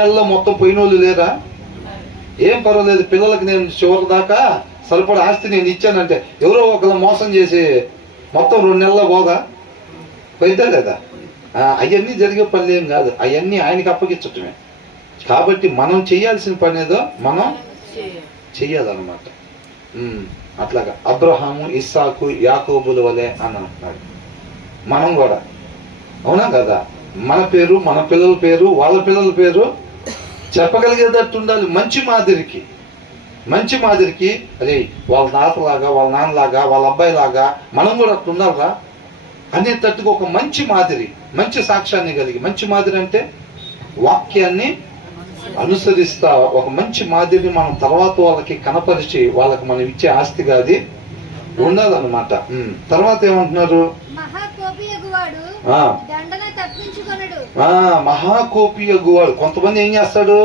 నెలలో మొత్తం పోయిన వాళ్ళు లేరా? ఏం పర్వాలేదు, పిల్లలకి నేను చివరి దాకా సరిపడా ఆస్తి నేను ఇచ్చానంటే ఎవరో ఒకరు మోసం చేసి మొత్తం 2 నెలల్లో పోదా? పోయిందా లేదా? అవన్నీ జరిగే పనులు ఏం కాదు, అవన్నీ ఆయనకి అప్పగించటమే. కాబట్టి మనం చేయాల్సిన పని ఏదో మనం చెయ్యాలన్నమాట. అట్లాగా అబ్రహాము, ఇస్సాకు, యాకోబుల వలె అని అంటున్నాడు. మనం కూడా అవునా కదా? మన పేరు, మన పిల్లల పేరు, వాళ్ళ పిల్లల పేరు చెప్పగలిగేటట్టు ఉండాలి. మంచి మాదిరికి అదే వాళ్ళ తాతలాగా, వాళ్ళ నాన్నలాగా, వాళ్ళ అబ్బాయిలాగా మనం కూడా అట్లా ఉండాలిరా అనేటట్టుగా ఒక మంచి మాదిరి, మంచి సాక్ష్యాన్ని కలిగి. మంచి మాదిరి అంటే వాక్యాన్ని అనుసరిస్తా ఒక మంచి మాదిరిని మనం తర్వాత వాళ్ళకి కనపరిచి వాళ్ళకి మనం ఇచ్చే ఆస్తిగా అది ఉండాలన్నమాట. తర్వాత ఏమంటున్నారు? మహాకోపి అగువాడు. కొంతమంది ఏం చేస్తాడు?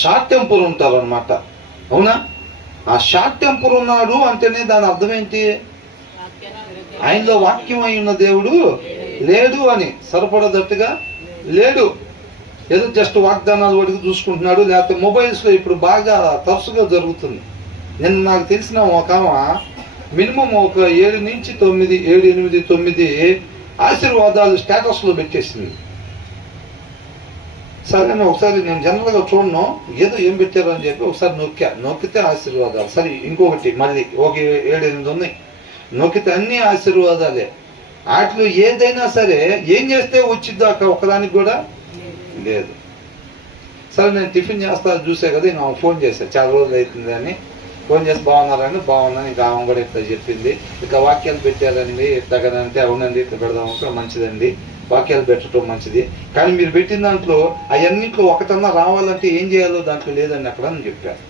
షార్ట్ టెంపర్ ఉంటారు అనమాట. అవునా? ఆ షార్ట్ టెంపర్ ఉన్నాడు అంటేనే దాని అర్థం ఏంటి? ఆయనలో వాక్యం అయి ఉన్న దేవుడు లేడు అని, సరిపడదట్టుగా లేడు. ఏదో జస్ట్ వాగ్దానాలు వరకు చూసుకుంటున్నాడు. లేకపోతే మొబైల్స్లో ఇప్పుడు బాగా తరచుగా జరుగుతుంది. నేను నాకు తెలిసిన ఒక మినిమం ఒక 7 నుంచి 9 7, 8, 9 ఆశీర్వాదాలు స్టేటస్లో పెట్టేసింది. సరే ఒకసారి నేను జనరల్గా చూడను, ఏదో ఏం పెట్టారు అని చెప్పి ఒకసారి నొక్కితే ఆశీర్వాదాలు. సరే ఇంకొకటి మళ్ళీ ఒక 7, 8 ఉన్నాయి, నొక్కితే అన్ని ఆశీర్వాదాలే. వాటిలో ఏదైనా సరే ఏం చేస్తే వచ్చిద్దో అక్కడ ఒకదానికి కూడా లేదు. సరే నేను టిఫిన్ చేస్తా చూసే కదా, నేను ఫోన్ చేశాను, చాలా రోజులు అవుతుంది అని ఫోన్ చేసి బాగున్నారని. బాగున్నాను. ఇంకా ఆమె కూడా ఇట్లా చెప్పింది, ఇట్లా వాక్యాలు పెట్టారండి ఇట్లాగనంటే అవునండి ఇట్లా పెడదాం, మంచిదండి, వాక్యాలు పెట్టడం మంచిది. కానీ మీరు పెట్టిన దాంట్లో అవన్నింటిలో ఒకటన్నా రావాలంటే ఏం చేయాలో దాంట్లో లేదండి అక్కడ అని చెప్పారు.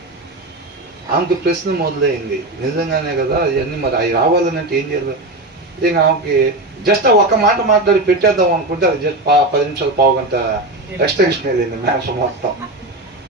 ఆమెకు ప్రశ్న మొదలైంది, నిజంగానే కదా అవన్నీ, మరి అవి రావాలని ఏం చేయాలి? ఇంకా ఆమెకి జస్ట్ ఒక మాట మాట్లాడి పెట్టేద్దాం అనుకుంటే అది జస్ట్ 10 నిమిషాలు, పావుగంట ఎక్స్టెన్షన్ వెళ్ళింది మ్యాటర్ మొత్తం.